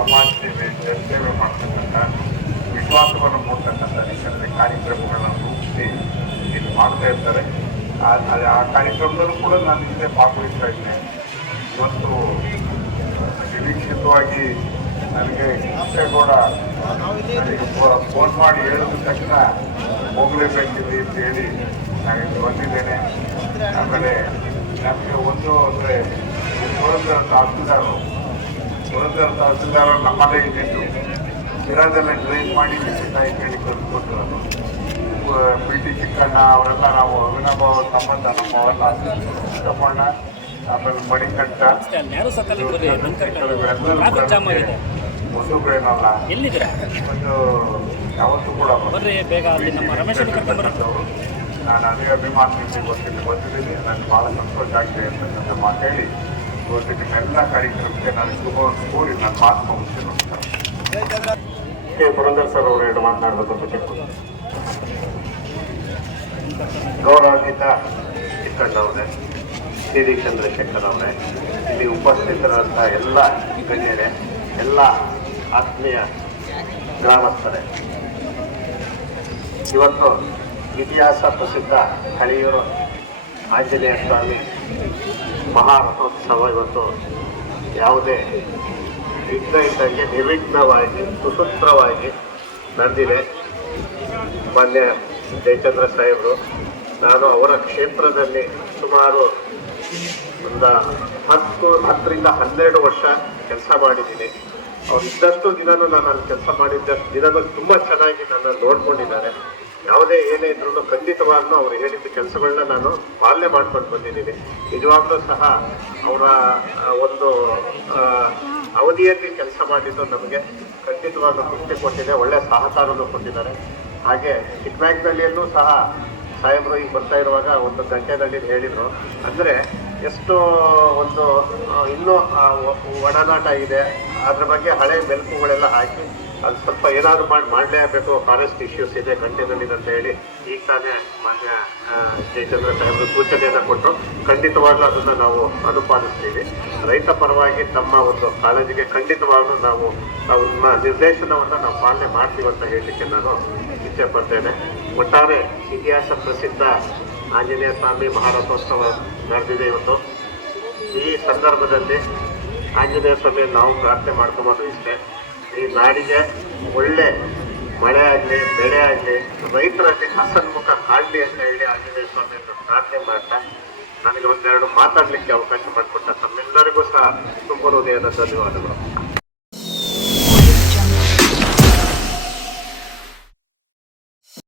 ಸಮಾಜ ಸೇವೆ ಜನಸೇವೆ ಮಾಡ್ತಕ್ಕಂಥ ವಿಶ್ವಾಸವನ್ನು ಮೂಡ್ತಕ್ಕಂಥ ನಿಟ್ಟಿನಲ್ಲಿ ಕಾರ್ಯಕ್ರಮಗಳನ್ನು ರೂಪಿಸಿ ಇದು ಮಾಡ್ತಾ ಇರ್ತಾರೆ ಆ- ಕಾರ್ಯಕ್ರಮದಲ್ಲೂ ಕೂಡ ನಾನು ಹಿಂದೆ ಭಾಗವಹಿಸ್ತಾ ಇದ್ದೇನೆ ಇವತ್ತು ನಿರೀಕ್ಷಿತವಾಗಿ ನನಗೆ ಕೃಷ್ಣೇಗೌಡ ನನಗೆ ಫೋನ್ ಮಾಡಿ ಹೇಳಿದ ತಕ್ಷಣ ಹೋಗಲೇಬೇಕಿದೆ ಅಂತ ಹೇಳಿ ನಾನು ಬಂದಿದ್ದೇನೆ ಆಮೇಲೆ ನಮಗೆ ಒಂದು ಅಂದರೆ ಪುರಂದರ ತಹಸೀಲ್ದಾರು ತಹಸೀಲ್ದಾರ ನಮ್ಮಲ್ಲೇ ಇದ್ದಿದ್ದು ಸಿರಾದೆಲ್ಲ ಟ್ರೈನ್ ಮಾಡಿ ತಾಯಿ ಹೇಳಿ ಕಳಿಸ್ಕೊಟ್ಟು ನಾನು ಪಿ ಟಿ ಚಿಕ್ಕಣ್ಣ ಅವರೆಲ್ಲ ನಾವು ಅವಿನಾಭಾವ ಸಂಬಂಧ ನಮ್ಮವೆಲ್ಲ ಚಿಕ್ಕಮ್ಮಣ್ಣ ಆಮೇಲೆ ಮಣಿಕಂಠ. ಒಂದೊಬ್ರು ಏನಲ್ಲ. ಒಂದು ಯಾವತ್ತೂ ಕೂಡ ನಮ್ಮ ನಾನು ಅದೇ ಅಭಿಮಾನಿಸಿ ಗೊತ್ತಿಲ್ಲ ಗೊತ್ತಿದ್ದೀನಿ. ನನಗೆ ಭಾಳ ಸಂತೋಷ ಆಗ್ತದೆ ಅಂತ ಮಾತೇಳಿ. ಹೇಳಿ ಎಲ್ಲ ಕಾರ್ಯಕ್ರಮಕ್ಕೆ ನಾನು ಶುಭ ಕೋರಿ ನಾನು ಮಾತು ಕೆ ಪುರಂದರ್ ಸರ್ ಅವರು ಎರಡು ಮಾತನಾಡಬೇಕು ಅಂತ ಕೇಳ್ಕೊಂಡು ಗೌರವಾನ್ವಿತ ಚಿಕ್ಕಣ್ಣವ್ರೆ ಸಿ ಡಿ ಚಂದ್ರಶೇಖರ್ ಅವರೇ ಇಲ್ಲಿ ಉಪಸ್ಥಿತರಾದಂಥ ಎಲ್ಲ ಗಣ್ಯರೇ ಎಲ್ಲ ಆತ್ಮೀಯ ಗ್ರಾಮಸ್ಥರೇ ಇವತ್ತು ಇತಿಹಾಸ ಪ್ರಸಿದ್ಧ ಹಳೆಯೂರು ಆಂಜನೇಯ ಸ್ವಾಮಿ ಮಹಾರಥೋತ್ಸವ ಇವತ್ತು ಯಾವುದೇ ವಿಘ್ನ ಇದ್ದಂಗೆ ನಿರ್ವಿಘ್ನವಾಗಿ ಸುಸೂತ್ರವಾಗಿ ನಡೆದಿದೆ. ಮಾನ್ಯ ಜಯಚಂದ್ರ ಸಾಹೇಬರು, ನಾನು ಅವರ ಕ್ಷೇತ್ರದಲ್ಲಿ ಸುಮಾರು ಒಂದು ಹತ್ತು, ಹತ್ತರಿಂದ ಹನ್ನೆರಡು ವರ್ಷ ಕೆಲಸ ಮಾಡಿದ್ದೀನಿ. ಅವ್ರು ಇದ್ದಷ್ಟು ದಿನನೂ ನಾನು ಕೆಲಸ ಮಾಡಿದ್ದಷ್ಟು ದಿನಗಳು ತುಂಬ ಚೆನ್ನಾಗಿ ನನ್ನ ನೋಡ್ಕೊಂಡಿದ್ದಾರೆ. ಯಾವುದೇ ಏನೇ ಇದ್ರೂ ಖಂಡಿತವಾಗ್ಲೂ ಅವ್ರು ಹೇಳಿದ ಕೆಲಸಗಳನ್ನ ನಾನು ಪಾಲನೆ ಮಾಡ್ಕೊಂಡು ಬಂದಿದ್ದೀನಿ. ನಿಜವಾಗ್ಲೂ ಸಹ ಅವರ ಒಂದು ಅವಧಿಯಲ್ಲಿ ಕೆಲಸ ಮಾಡಿದ್ದು ನಮಗೆ ಖಂಡಿತವಾಗ್ಲೂ ತೃಪ್ತಿ ಕೊಟ್ಟಿದೆ, ಒಳ್ಳೆ ಸಹಕಾರವನ್ನು ಕೊಟ್ಟಿದ್ದಾರೆ. ಹಾಗೆ ಚಿಕ್ಕನಾಯಕನಹಳ್ಳಿಯಲ್ಲೂ ಸಹ ಸಾಹೇಬರು ಈಗ ಬರ್ತಾ ಇರುವಾಗ ಒಂದು ಗಂಟೆನಲ್ಲಿ ಹೇಳಿದರು. ಅಂದ್ರೆ ಎಷ್ಟು ಒಂದು ಇನ್ನೂ ಒಡನಾಟ ಇದೆ. ಅದ್ರ ಬಗ್ಗೆ ಹಳೆ ಮೆಲುಕುಗಳೆಲ್ಲ ಹಾಕಿ ಅದು ಸ್ವಲ್ಪ ಏನಾದರೂ ಮಾಡಿ, ಮಾಡಲೇಬೇಕು. ಫಾರೆಸ್ಟ್ ಇಶ್ಯೂಸ್ ಇದೆ ಗಂಟೆನಲ್ಲಿ ಅಂತ ಹೇಳಿ ಈಗ ತಾನೇ ಮಾನ್ಯ ಜಯಚಂದ್ರ ಸಾಹೇಬರು ಸೂಚನೆಯನ್ನು ಕೊಟ್ಟರು ಖಂಡಿತವಾಗ್ಲೂ ಅದನ್ನು ನಾವು ಅನುಪಾಲಿಸ್ತೀವಿ. ರೈತ ಪರವಾಗಿ ತಮ್ಮ ಒಂದು ಕಾಲೇಜಿಗೆ ಖಂಡಿತವಾಗ್ಲೂ ನಾವು ಅವ್ರನ್ನ ನಿರ್ದೇಶನವನ್ನು ನಾವು ಪಾಲನೆ ಮಾಡ್ತೀವಿ ಅಂತ ಹೇಳಲಿಕ್ಕೆ ನಾನು ಇಚ್ಛೆ ಪಡ್ತೇನೆ. ಒಟ್ಟಾರೆ ಇತಿಹಾಸ ಪ್ರಸಿದ್ಧ ಆಂಜನೇಯ ಸ್ವಾಮಿ ಮಹಾರಥೋತ್ಸವ ನಡೆದಿದೆ ಇವತ್ತು. ಈ ಸಂದರ್ಭದಲ್ಲಿ ಆಂಜನೇಯ ಸ್ವಾಮಿ ನಾವು ಪ್ರಾರ್ಥನೆ ಮಾಡ್ಕೊಬೋದು ಇಷ್ಟೇ. ಈ ನಾಡಿಗೆ ಒಳ್ಳೆ ಮಳೆ ಆಗಲಿ, ಬೆಳೆ ಆಗಲಿ, ರೈತರಲ್ಲಿ ಹಸನ್ಮುಖ ಕಾಡಲಿ ಅಂತ ಹೇಳಿ ಆಂಜನೇಯ ಸ್ವಾಮಿ ಪ್ರಾರ್ಥನೆ ಮಾಡ್ತಾ ನನಗೆ ಒಂದೆರಡು ಮಾತಾಡಲಿಕ್ಕೆ ಅವಕಾಶ ಮಾಡಿಕೊಟ್ಟ ತಮ್ಮೆಲ್ಲರಿಗೂ ಸಹ ತುಂಬ ಹೃದಯದ ಧನ್ಯವಾದಗಳು.